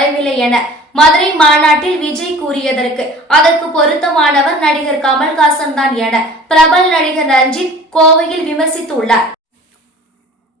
வரவில்லை என மதுரை மாநாட்டில் விஜய் கூறியதற்கு அதற்கு பொருத்தமானவர் நடிகர் கமல்ஹாசன் தான் என பிரபல நடிகர் ரஞ்சித் கோவையில் விமர்சித்துள்ளார்.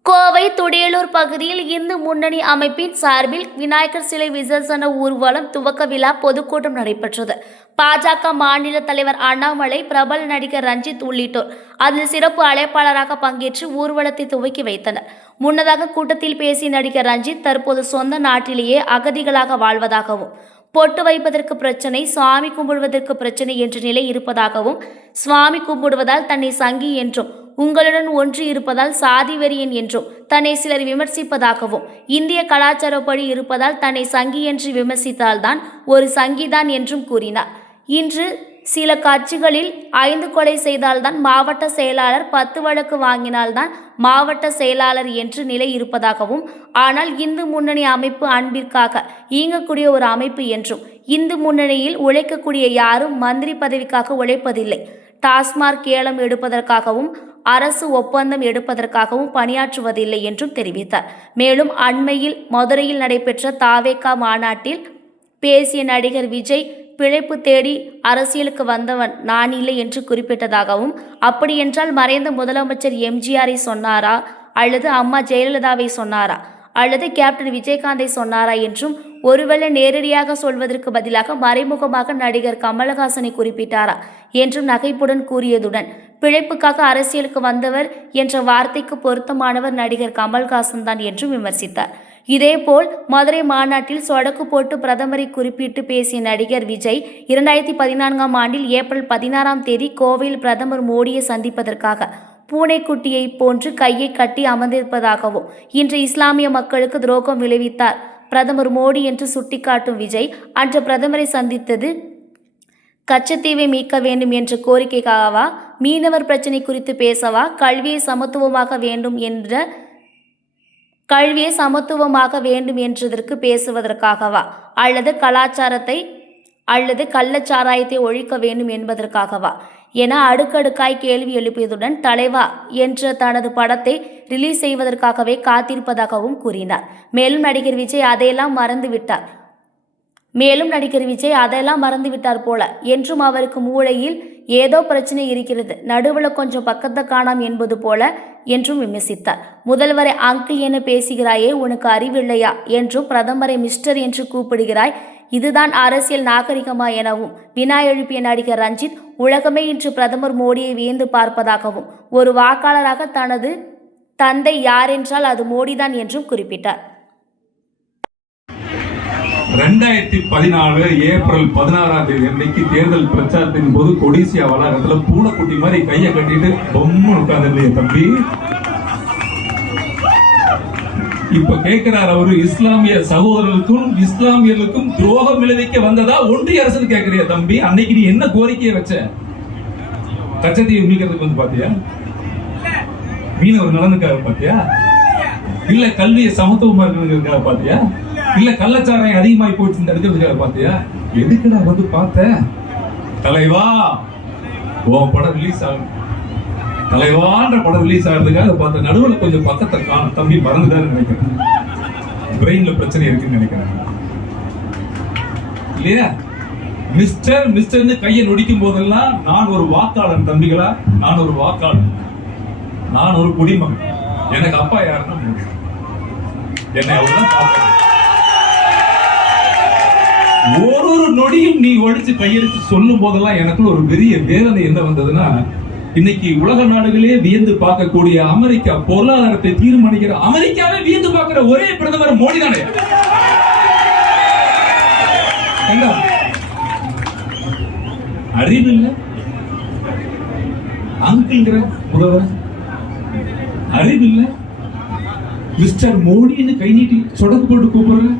கோவை துடியலூர் பகுதியில் இந்து முன்னணி அமைப்பின் சார்பில் விநாயகர் சிலை விசர்ஜன ஊர்வலம் துவக்க விழா பொதுக்கூட்டம் நடைபெற்றது. பாஜக மாநில தலைவர் அண்ணாமலை, பிரபல நடிகர் ரஞ்சித் உள்ளிட்டோர் அதில் சிறப்பு அழைப்பாளராக பங்கேற்று ஊர்வலத்தை துவக்கி வைத்தனர். முன்னதாக கூட்டத்தில் பேசிய நடிகர் ரஞ்சித் தற்போது சொந்த நாட்டிலேயே அகதிகளாக வாழ்வதாகவும், பொட்டு வைப்பதற்கு பிரச்சனை, சுவாமி கும்பிடுவதற்கு பிரச்சனை என்ற நிலை இருப்பதாகவும், சுவாமி கும்பிடுவதால் தன்னை சங்கி என்றும், உங்களுடன் ஒன்று இருப்பதால் சாதி வெறியன் என்றும் தன்னை சிலர் விமர்சிப்பதாகவும், இந்திய கலாச்சாரப்படி இருப்பதால் தன்னை சங்கி என்று விமர்சித்தால்தான் ஒரு சங்கிதான் என்றும் கூறினார். இன்று சில கட்சிகளில் 5 கொலை செய்தால்தான் மாவட்ட செயலாளர், 10 வழக்கு வாங்கினால்தான் மாவட்ட செயலாளர் என்று நிலை இருப்பதாகவும், ஆனால் இந்து முன்னணி அமைப்பு அன்பிற்காக இயங்கக்கூடிய ஒரு அமைப்பு என்றும், இந்து முன்னணியில் உழைக்கக்கூடிய யாரும் மந்திரி பதவிக்காக உழைப்பதில்லை, டாஸ்மாக் ஏலம் எடுப்பதற்காகவும் அரசு ஒப்பந்தம் எடுப்பதற்காகவும் பணியாற்றுவதில்லை என்றும் தெரிவித்தார். மேலும் அண்மையில் மதுரையில் நடைபெற்ற தாவேகா மாநாட்டில் பேசிய நடிகர் விஜய், பிழைப்பு தேடி அரசியலுக்கு வந்தவன் நான் இல்லை என்று குறிப்பிட்டதாகவும், அப்படியென்றால் மறைந்த முதலமைச்சர் எம்ஜிஆரை சொன்னாரா, அல்லது அம்மா ஜெயலலிதாவை சொன்னாரா, அல்லது கேப்டன் விஜயகாந்தை சொன்னாரா என்றும், ஒருவேளை நேரடியாக சொல்வதற்கு பதிலாக மறைமுகமாக நடிகர் கமல்ஹாசனை குறிப்பிட்டாரா என்றும் நகைப்புடன் கூறியதுடன், பிழைப்புக்காக அரசியலுக்கு வந்தவர் என்ற வார்த்தைக்கு பொருத்தமானவர் நடிகர் கமல்ஹாசன் தான் என்றும் விமர்சித்தார். இதேபோல் மதுரை மாநாட்டில் சொடக்கு போட்டு பிரதமரை குறிப்பிட்டு பேசிய நடிகர் விஜய், 2014ஆம் ஆண்டில் ஏப்ரல் 16ஆம் தேதி கோவையில் பிரதமர் மோடியை சந்திப்பதற்காக பூனைக்குட்டியை போன்று கையை கட்டி அமர்ந்திருப்பதாகவும், இன்று இஸ்லாமிய மக்களுக்கு துரோகம் விளைவித்தார் பிரதமர் மோடி என்று சுட்டிக்காட்டும் விஜய், அன்று பிரதமரை சந்தித்தது கச்சத்தீவை மீட்க வேண்டும் என்ற கோரிக்கைக்காகவா, மீனவர் பிரச்சினை குறித்து பேசவா, கல்வியை சமத்துவமாக வேண்டும் என்றதற்கு பேசுவதற்காகவா, அல்லது கலாச்சாரத்தை அல்லது கள்ளச்சாராயத்தை ஒழிக்க வேண்டும் என்பதற்காகவா என அடுக்கடுக்காய் கேள்வி எழுப்பியதுடன், தலைவா என்ற தனது படத்தை ரிலீஸ் செய்வதற்காகவே காத்திருப்பதாகவும் கூறினார். மேலும் நடிகர் விஜய் அதெல்லாம் மறந்துவிட்டார் போல என்றும், அவருக்கு மூளையில் ஏதோ பிரச்சனை இருக்கிறது, நடுவில் கொஞ்சம் பக்கத்தை காணாம் என்பது போல என்றும் விமர்சித்தார். முதல்வரை அங்கிள் என பேசுகிறாயே, உனக்கு அறிவில்லையா என்றும், பிரதமரை மிஸ்டர் என்று கூப்பிடுகிறாய், இதுதான் அரசியல் நாகரிகமா எனவும் வினா எழுப்பிய நடிகர் ரஞ்சித், உலகமே இன்று பிரதமர் மோடியை வியந்து பார்ப்பதாகவும், ஒரு வாக்காளராக தனது தந்தை யாரென்றால் அது மோடிதான் என்றும் குறிப்பிட்டார். 2014 ஏப்ரல் 16ஆம் தேதி அன்னைக்கு தேர்தல் பிரச்சாரத்தின் போது கொடிசியா வளாகத்துல பூனைக்குட்டி மாதிரி கையை கட்டிட்டு பொம்மை உட்கார்ந்து தம்பி, இப்ப கேட்கிறார் அவரு, இஸ்லாமிய சகோதரர்களுக்கும் இஸ்லாமியர்களுக்கும் துரோகம் விளைவிக்க வந்ததா ஒன்றிய அரசு கேட்கிறியா தம்பி? அன்னைக்கு நீ என்ன கோரிக்கையை வச்ச? கச்சத்தீவை மீட்கிறதுக்கு வந்து பாத்தியா? மீனவர் நலனுக்காக பாத்தியா? இல்ல கல்வியை சமத்துவமா இருக்கிறதுக்காக பாத்தியா? இல்ல கள்ளச்சாராயம் அதிகமாகி போயிட்டு எடுக்கிறதுக்காக பாத்தியா? எதுக்குடா வந்து பார்த்த? தலைவா உன் படம் ரிலீஸ் ஆகும், தலைவான்ற படம் ரிலீஸ் ஆகிறதுக்காக பார்த்த, நடுவில் கொஞ்சம் பக்கத்தை காணும் தம்பி, மறந்துதான் நினைக்கிறேன், பிரெயின்ல பிரச்சனை இருக்குன்னு நினைக்கிறேன் இல்லையா? மிஸ்டர்னு கையை நொடிக்கும் போதெல்லாம் நான் ஒரு வாக்காளன் தம்பிகளா, நான் ஒரு வாக்காளன், நான் ஒரு குடிமகன், எனக்கு அப்பா யாருன்னா என்னை அவ்வளவுதான் பார்க்க. ஒரு நொடியும் நீ ஒழிச்சு கையெழுத்து சொல்லும் போதெல்லாம் எனக்குள்ள ஒரு பெரிய வேதனை என்ன வந்ததுன்னா, இன்னைக்கு உலக நாடுகளே வியந்து பார்க்கக்கூடிய அமெரிக்கா பொருளாதாரத்தை தீர்மானிக்கிற, அமெரிக்காவே வியந்து பார்க்கிற ஒரே பிரதமர் மோடி தானே. அறிவு இல்ல அங்கிள்ங்கிற முதல்வர், அறிவு இல்ல மிஸ்டர் மோடின்னு கை நீட்டி சொடக்கு போட்டு கூப்பிடுற,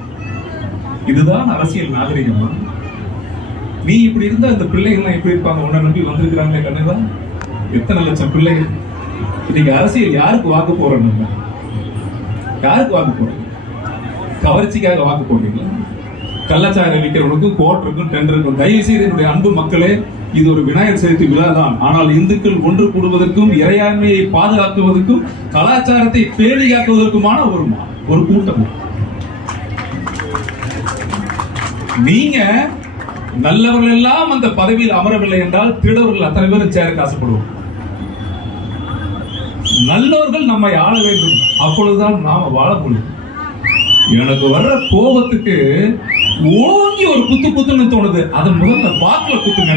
இதுதான் அரசியல் நாகரிகமா? நீ இப்படி இருந்தா இந்த பிள்ளைகள் எப்படி இருப்பாங்க? உன்னை நம்பி வந்திருக்கிறாங்களே கண்ணதா, எத்தனை லட்சம் பிள்ளைகள். இன்னைக்கு அரசியல் யாருக்கு வாக்கு போறோம்? நம்ம யாருக்கு வாக்கு போறோம்? கவர்ச்சிக்காக வாக்கு போடுறீங்களா? கள்ளச்சாரம் விற்கிறவனுக்கும் கோர்ட்டுக்கும் டெண்டருக்கும். தயவு செய்து என்னுடைய அன்பு மக்களே, இது ஒரு விநாயகர் சதுர்த்தி விழா தான். ஆனால் இந்துக்கள் ஒன்று கூடுவதற்கும், இறையாண்மையை பாதுகாக்குவதற்கும், கலாச்சாரத்தை பேணி காக்குவதற்குமான ஒரு கூட்டம். நீங்க நல்லவர்கள் எல்லாம் அந்த பதவியில் அமரவில்லை என்றால் திருடவர்கள் அத்தனை பேரும் சேருக்கு ஆசைப்படுவோம். நல்லவர்கள் நம்மை ஆள வேண்டும், அப்பொழுதுதான் நாம வாழ முடியும். எனக்கு வர்ற கோபத்துக்கு ஓங்கி ஒரு குத்துன்னு தோணுது, அதை முதல்ல வாக்குல குத்துங்க.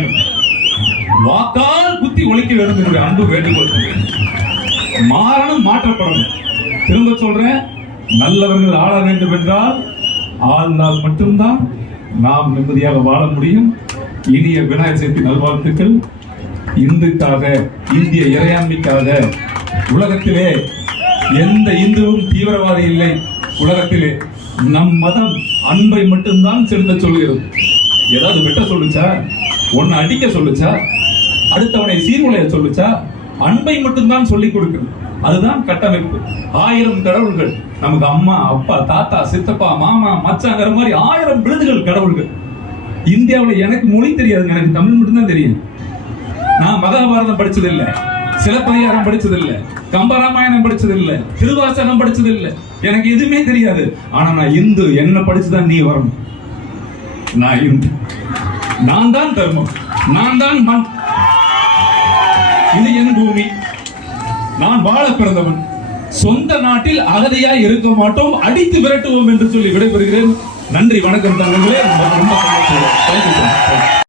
வாக்கால் குத்தி ஒழிக்க வேண்டும் என்னுடைய அன்பு வேண்டுகோள். மாறணும், மாற்றப்படணும். திரும்ப சொல்றேன், நல்லவர்கள் ஆள வேண்டும் என்றால் ஆளால் மட்டும்தான் நாம் நிம்மதியாக வாழ முடியும். இனிய விநாயகர் சதுர்த்தி நல்வாழ்த்துக்கள். இந்துக்காக, இந்திய இறையாண்மைக்காக, உலகத்திலே எந்த இந்துவும் தீவிரவாதி இல்லை. உலகத்திலே நம் மதம் அன்பை மட்டும்தான் செலுத்த சொல்கிறது. ஏதாவது வெட்ட சொல்லுச்சா, ஒன்னு அடிக்க சொல்லுச்சா, அடுத்தவனை சீர்குலைய சொல்லுச்சா? அன்பை மட்டும்தான் சொல்லிக் கொடுக்கிறது. அதுதான் கட்டமைப்பு. 1000 கடவுள்கள் நமக்கு, அம்மா, அப்பா, தாத்தா, சித்தப்பா, மாமா, மச்சாங்கிற மாதிரி 1000 விழுதுகள் கடவுள்கள். இந்தியாவில் எனக்கு மொழி தெரியாதுங்க, எனக்கு தமிழ் மட்டும்தான் தெரியும். நான் மகாபாரதம் படிச்சதில்லை, சிலப்பதிகாரம் படிச்சதில்லை, கம்பராமாயணம் படிச்சதில்லை, திருவாசகம் படிச்சதில்லை, எனக்கு எதுவுமே தெரியாது. ஆனா நான் இந்து, என்ன படிச்சுதான் நீ வரணும். நான் இந்து, நான் தான் தர்மம், நான் தான் மண், இது என் பூமி, நான் வாழ பிறந்தவன். சொந்த நாட்டில் அகதியாய் இருக்க மாட்டோம், அடித்து விரட்டுவோம் என்று சொல்லி விடைபெறுகிறேன். நன்றி, வணக்கம் தங்களே. ரொம்ப